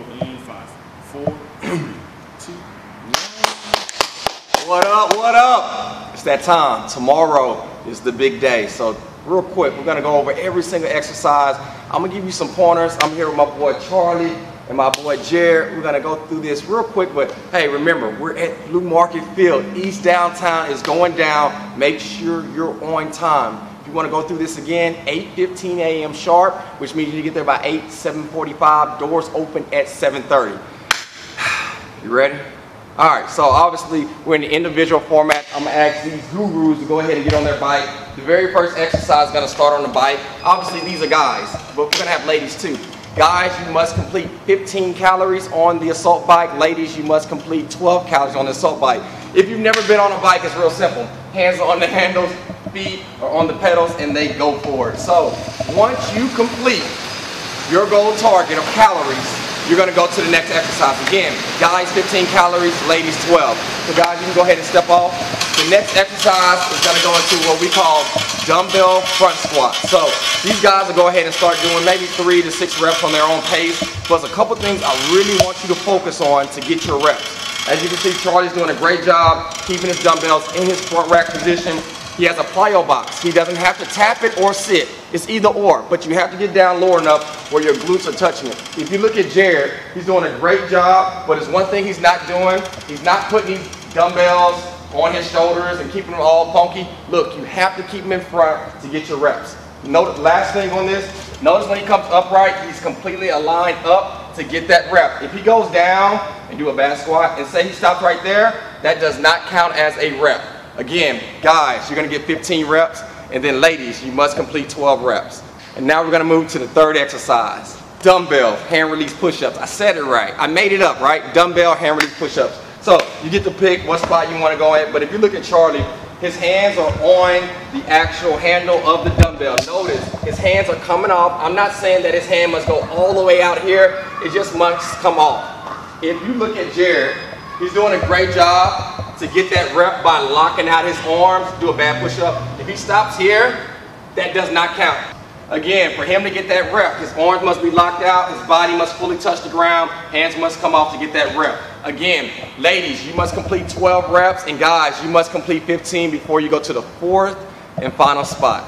in 5, 4, 3, 2, 1. What up, what up? It's that time. Tomorrow is the big day. So real quick, we're gonna go over every single exercise. I'm gonna give you some pointers. I'm here with my boy Charlie and my boy Jared. We're gonna go through this real quick, but hey, remember, we're at Blue Market Field. East Downtown is going down. Make sure you're on time. If you wanna go through this again, 8:15 a.m. sharp, which means you get there by 7:45. Doors open at 7:30. You ready? All right, so obviously we're in the individual format. I'm gonna ask these gurus to go ahead and get on their bike. The very first exercise is gonna start on the bike. Obviously these are guys, but we're gonna have ladies too. Guys, you must complete 15 calories on the assault bike. Ladies, you must complete 12 calories on the assault bike. If you've never been on a bike, it's real simple. Hands on the handles, feet are on the pedals, and they go forward. So once you complete your goal target of calories, you're gonna go to the next exercise. Again, guys 15 calories, ladies 12. So guys, you can go ahead and step off. The next exercise is gonna go into what we call dumbbell front squat. So these guys will go ahead and start doing maybe 3 to 6 reps on their own pace. But there's a couple things I really want you to focus on to get your reps. As you can see, Charlie's doing a great job keeping his dumbbells in his front rack position. He has a plyo box. He doesn't have to tap it or sit. It's either or, but you have to get down low enough where your glutes are touching it. If you look at Jared, he's doing a great job, but there's one thing he's not doing. He's not putting these dumbbells on his shoulders and keeping them all funky. Look, you have to keep them in front to get your reps. Notice, last thing on this, notice when he comes upright, he's completely aligned up to get that rep. If he goes down and do a back squat and say he stops right there, that does not count as a rep. Again, guys, you're gonna get 15 reps, and then ladies, you must complete 12 reps. And now we're gonna move to the third exercise. Dumbbell hand release push-ups. I said it right, I made it up, right? Dumbbell hand release push-ups. So you get to pick what spot you wanna go at, but if you look at Charlie, his hands are on the actual handle of the dumbbell. Notice, his hands are coming off. I'm not saying that his hand must go all the way out here, it just must come off. If you look at Jared, he's doing a great job to get that rep by locking out his arms, do a bad push-up. If he stops here, that does not count. Again, for him to get that rep, his arms must be locked out, his body must fully touch the ground, hands must come off to get that rep. Again, ladies, you must complete 12 reps, and guys, you must complete 15 before you go to the fourth and final spot.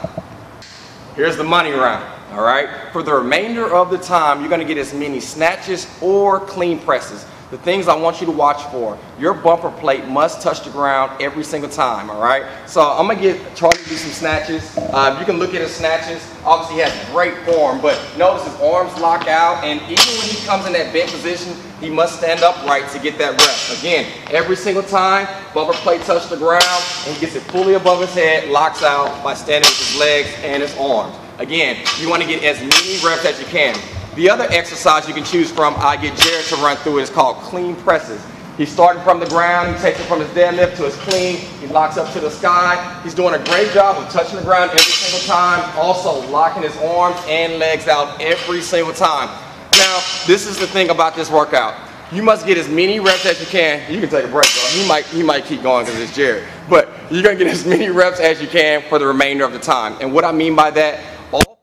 Here's the money round, all right? For the remainder of the time, you're gonna get as many snatches or clean presses. The things I want you to watch for, your bumper plate must touch the ground every single time, all right? So I'm gonna get Charlie to do some snatches. You can look at his snatches. Obviously he has great form, but notice his arms lock out, and even when he comes in that bent position, he must stand upright to get that rep. Again, every single time, bumper plate touch the ground, and he gets it fully above his head, locks out by standing with his legs and his arms. Again, you wanna get as many reps as you can. The other exercise you can choose from, I get Jared to run through, is called clean presses. He's starting from the ground, he takes it from his deadlift to his clean, he locks up to the sky. He's doing a great job of touching the ground every single time, also locking his arms and legs out every single time. Now, this is the thing about this workout. You must get as many reps as you can. You can take a break, bro. He might keep going because it's Jared. But you're gonna get as many reps as you can for the remainder of the time. And what I mean by that,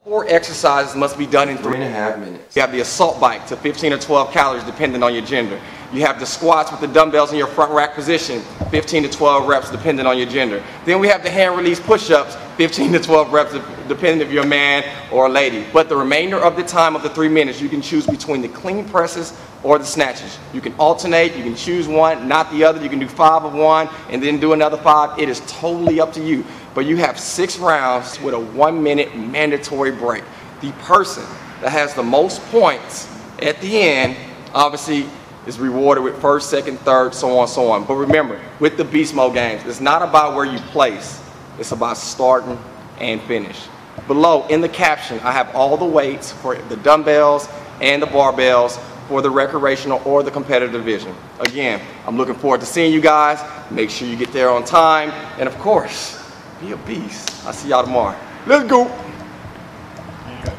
4 exercises must be done in 3.5 minutes. You have the assault bike to 15 or 12 calories depending on your gender. You have the squats with the dumbbells in your front rack position, 15 to 12 reps depending on your gender. Then we have the hand release push-ups, 15 to 12 reps depending if you're a man or a lady. But the remainder of the time of the 3 minutes, you can choose between the clean presses or the snatches. You can alternate, you can choose one, not the other. You can do 5 of one and then do another 5. It is totally up to you. But you have 6 rounds with a 1-minute mandatory break. The person that has the most points at the end, obviously, is rewarded with first, second, third, so on, so on. But remember, with the Beast Mode games, it's not about where you place, it's about starting and finish. Below, in the caption, I have all the weights for the dumbbells and the barbells for the recreational or the competitive division. Again, I'm looking forward to seeing you guys. Make sure you get there on time. And of course, be a beast. I'll see y'all tomorrow. Let's go.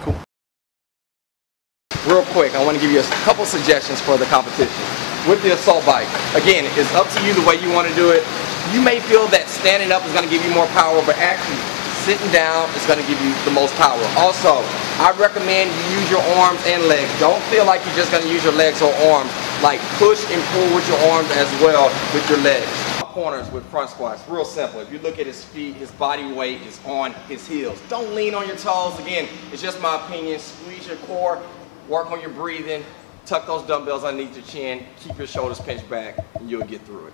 Cool. Real quick, I want to give you a couple suggestions for the competition. With the assault bike, again, it's up to you the way you want to do it. You may feel that standing up is going to give you more power, but actually sitting down is going to give you the most power. Also, I recommend you use your arms and legs. Don't feel like you're just going to use your legs or arms. Like push and pull with your arms as well with your legs. Corners with front squats, real simple. If you look at his feet, his body weight is on his heels. Don't lean on your toes. Again, it's just my opinion. Squeeze your core, work on your breathing, tuck those dumbbells underneath your chin, keep your shoulders pinched back, and you'll get through it.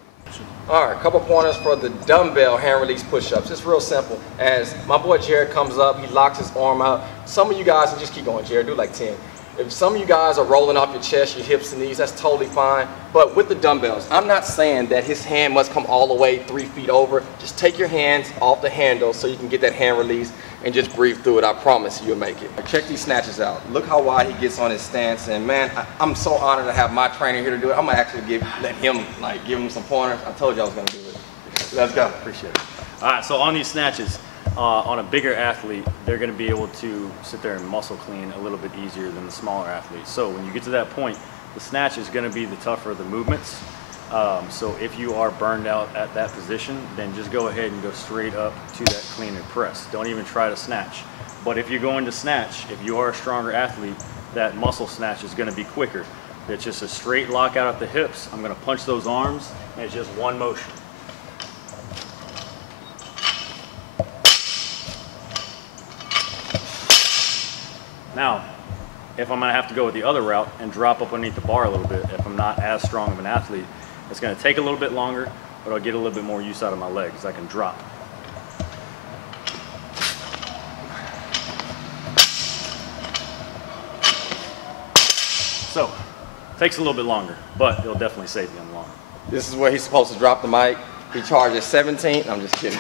All right, a couple pointers for the dumbbell hand release push-ups. It's real simple. As my boy Jared comes up, he locks his arm out. Some of you guys, and just keep going, Jared, do like 10. If some of you guys are rolling off your chest, your hips and knees, that's totally fine. But with the dumbbells, I'm not saying that his hand must come all the way 3 feet over. Just take your hands off the handle so you can get that hand release and just breathe through it. I promise you'll make it. Check these snatches out. Look how wide he gets on his stance. And man, I'm so honored to have my trainer here to do it. I'm gonna actually let him give him some pointers. I told you I was gonna do it. Let's go. Appreciate it. All right, so on these snatches, on a bigger athlete, they're going to be able to sit there and muscle clean a little bit easier than the smaller athletes. So when you get to that point, the snatch is going to be the tougher of the movements. So if you are burned out at that position, then just go ahead and go straight up to that clean and press. Don't even try to snatch. But if you're going to snatch, if you are a stronger athlete, that muscle snatch is going to be quicker. It's just a straight lock out at the hips. I'm going to punch those arms, and it's just one motion. Now, if I'm going to have to go with the other route and drop up underneath the bar a little bit, if I'm not as strong of an athlete, it's going to take a little bit longer, but I'll get a little bit more use out of my legs. I can drop. So, takes a little bit longer, but it'll definitely save you in the long run. This is where he's supposed to drop the mic. He charges 17. I'm just kidding.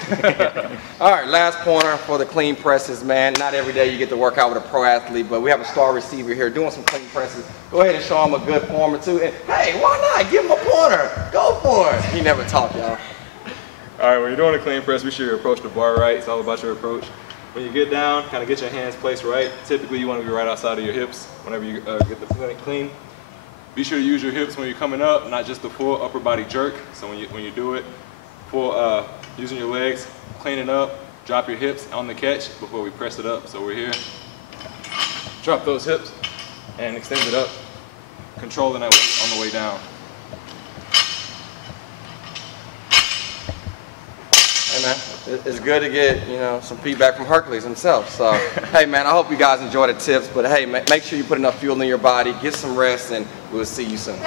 All right, last pointer for the clean presses, man. Not every day you get to work out with a pro athlete, but we have a star receiver here doing some clean presses. Go ahead and show him a good form or two. And hey, why not? Give him a pointer. Go for it. He never talked, y'all. All right, when you're doing a clean press, be sure you approach the bar right. It's all about your approach. When you get down, kind of get your hands placed right. Typically, you want to be right outside of your hips whenever you get the clean. Be sure to use your hips when you're coming up, not just the full upper body jerk. So when you do it, using your legs, cleaning up, drop your hips on the catch before we press it up. So we're here. Drop those hips and extend it up, controlling that weight on the way down. Hey man, it's good to get some feedback from Hercules himself. So hey man, I hope you guys enjoy the tips. But hey, make sure you put enough fuel in your body, get some rest, and we'll see you soon.